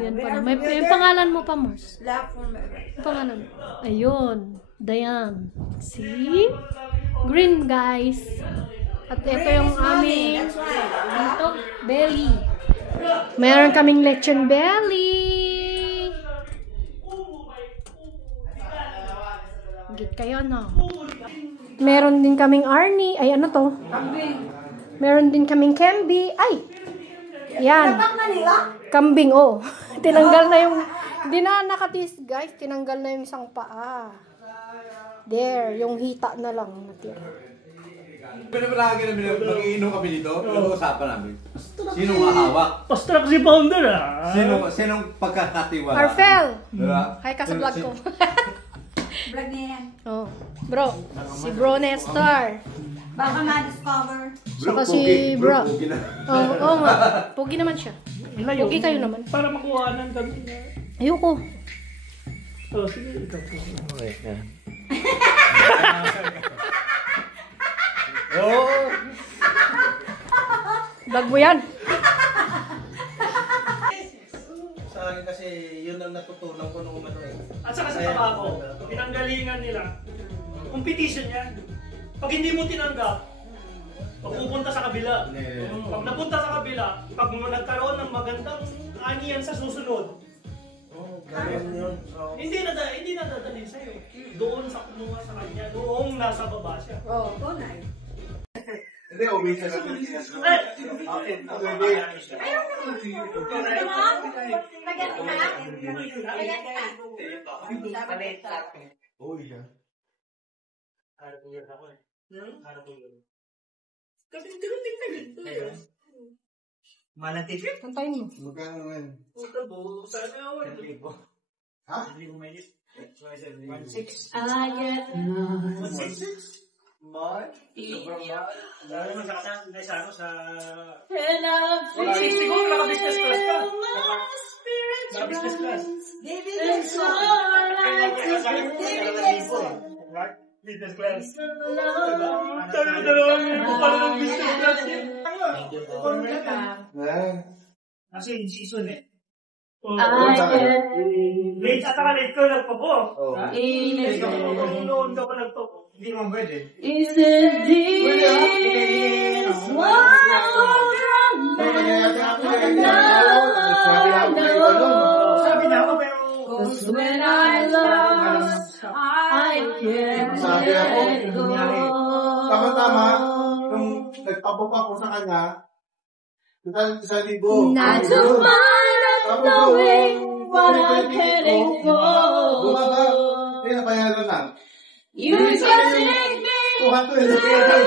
Yan pala. May pangalan mo pa, Mars. Love forever. Pangalan mo. Ayun. Dayan. See? Green, guys. At ito yung aming dito, belly. Meron kaming lechon belly. Git kayo, no? Meron din kaming Arnie. Ay, ano to? Meron din kaming Kembi. Ay! Yan. Kambing, oh. Tinanggal na yung... Hindi na nakatis, guys. Tinanggal na yung isang paa. There. Yung hita na lang. Pinapalagi namin mag-iinom kami dito. Pinag-uusapan namin. Sinong mahawak? Pastrap si Founder, ah. Sinong pagkakatiwala? Arfel! Diba? Hi ka sa vlog ko. Vlog niya yan. Oh. Bro. Si Bro Nestor. Baka ma-discover. Saka si Bro. Oo nga. Pugi naman siya. Ilayo. Pugi kayo naman. Para makuhanan kami na. Ayoko. Oh, sige, ikaw po. Okay, yan. Oo! Vlog mo yan. Sa akin kasi yun ang natutunan ko nung ano eh. At saka sa tabako, pinanggalingan nila. Competition yan. Pag hindi mo tinanggap, pupunta sa kabila. Pag napunta sa kabila, pag nagkaroon ng magandang aniyan sa susunod, hindi na dadalhin sa'yo. Doon sa kumuha sa kanya, doong nasa baba siya. Oo, tunay. Hindi, umisa na Pilipinas. Uy, siya. Harap mo yun ako eh. Harap mo yun. Kasi tingin ka yun. Manatipid? Kantayin mo. Magkano ngayon? Puta bo, sana ako eh. Ha? Hindi mo may list. 1.6. 1.6? March? Sobrang mahal. Lalo naman sa kasama, sa ano, sa... 1.6 siguro, naka-business class ka. Naka-business class. David Benson. Business class. Sabi na dalawang minuto pala ng business class yun. Kasi yung season eh. Late at saka late ko nagpapo. Noon ka pa nagpapo. Hindi naman pwede. Is it this Sabi na ako pero... Cause when I lost, I can't let go. Tama-tama, nung nagpapo pa ko sa kanya, 1,000. Not to mind of knowing what I'm heading for. Kaya nabayaran na. You just take me to the sky.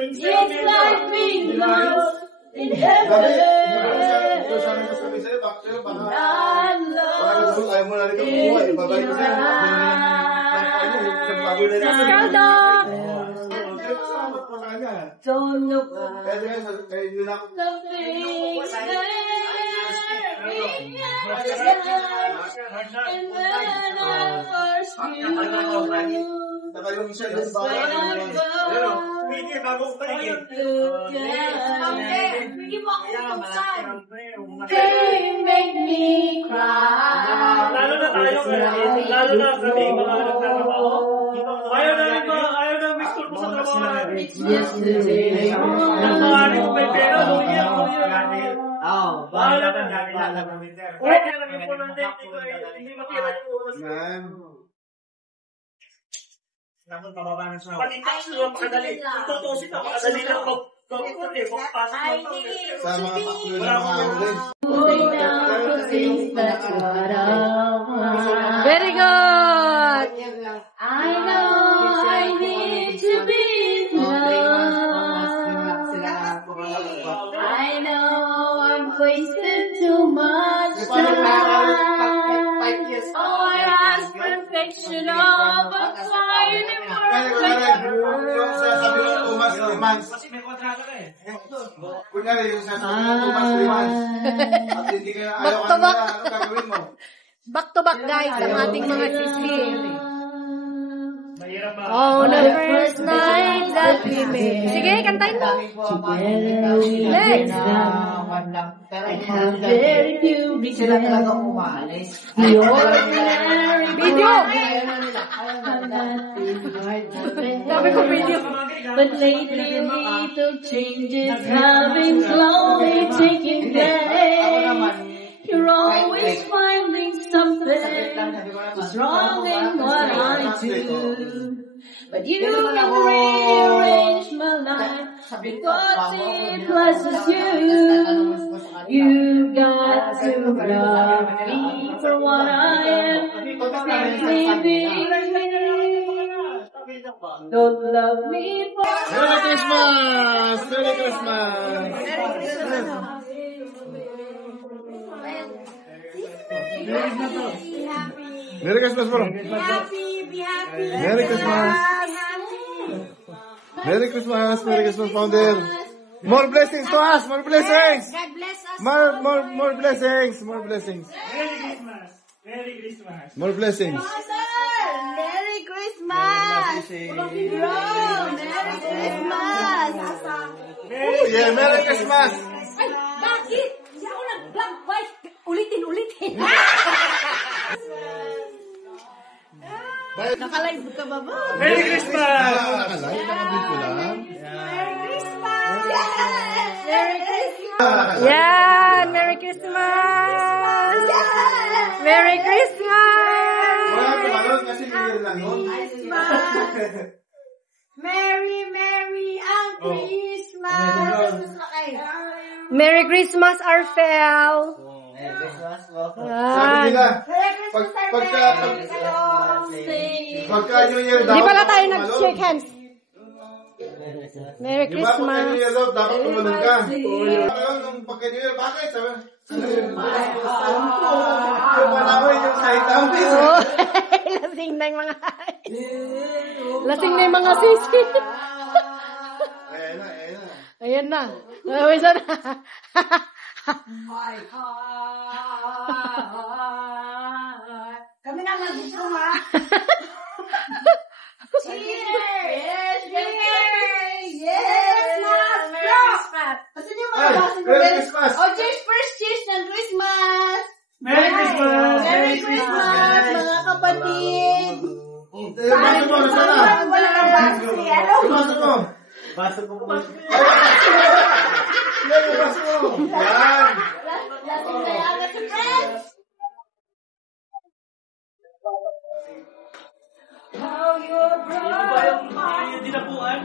It's like being lost in heaven. I love in your eyes. Don't look at the things that and when I first knew they make me cry. Lalo na kami mga nagtatrabaho. Ayaw na mixture mo sa trabaho. It's yesterday. Nangyari ko may pera, luya. Bahala ka namin winter. Kahit yan ang importante, hindi matira yung oras. Namun pababa ng snow. Palintas lang makadali. Tutusin ako, makadali lang ako. Sa mga paklo ng mga ulit. Very good! I know I need to be loved. I know I'm wasting too much time. Oh, I ask perfection of a fine Kasi may kontrata ka eh. Kunyari yung sa Tumas. At hindi ka ayaw ka nila, ano gagawin mo? Back to back, guys, ang ating mga sisi. Hirap ba? On the first night that we met. Sige, kantayin mo. Together we Next. have very few regrets. The ordinary Video. Sabi ko video. But lately little changes have been slowly taking place. You're always finding something that's wrong in what I do. But you can rearrange my life because it blesses you. You got to love me for what I am. Living me. Don't love me for Merry Christmas! Merry Christmas! Merry Christmas, bro. Be happy. Merry Christmas. Merry Christmas, Merry Christmas, founder. More blessings to us, more blessings. God bless us. More blessings, more blessings. Merry Christmas! Merry Christmas! More blessings. Merry Christmas. Bro, Merry Christmas. Oh yeah, Merry Christmas. Ay, bakit? Hindi ako nag-vlog pa. Ulitin. Nakalive ka ba ba? Merry Christmas! Nakalive, nakabito lang. Merry Christmas. Merry Christmas. Yan, Merry Christmas! Merry Christmas! Wala ko malon kasi million lang yun. Merry ang Christmas. Merry Christmas, Arfel! Sabi nila, pagka New Year daw, Di pala tayo dapat nag-shake hands. Merry Di ba pagka New Christmas! Year daw, dapat tumalon ka. Ngayon, nung pagka New Year, bakit? Sabi, yung panahon yung kahit tampis. Oh, lasing na yung mga lasing na yung mga sisi. Ayan na, ayan na. Ayan na. Nawisa na. Kami na mag-gusto ha. Cheers! Cheers! Yes! Kasi niyo mga Ay, baso Merry Christmas! Oh, cheers first! Cheers ng Christmas! Merry Christmas! Merry Christmas, mga kapatid! Baso mo, nasa na? Wala kang baso ni ano? Baso mo. Baso ko po. Baso mo. Yan. Lasing na yan agad sa friends! How your brother, yung dinapuan?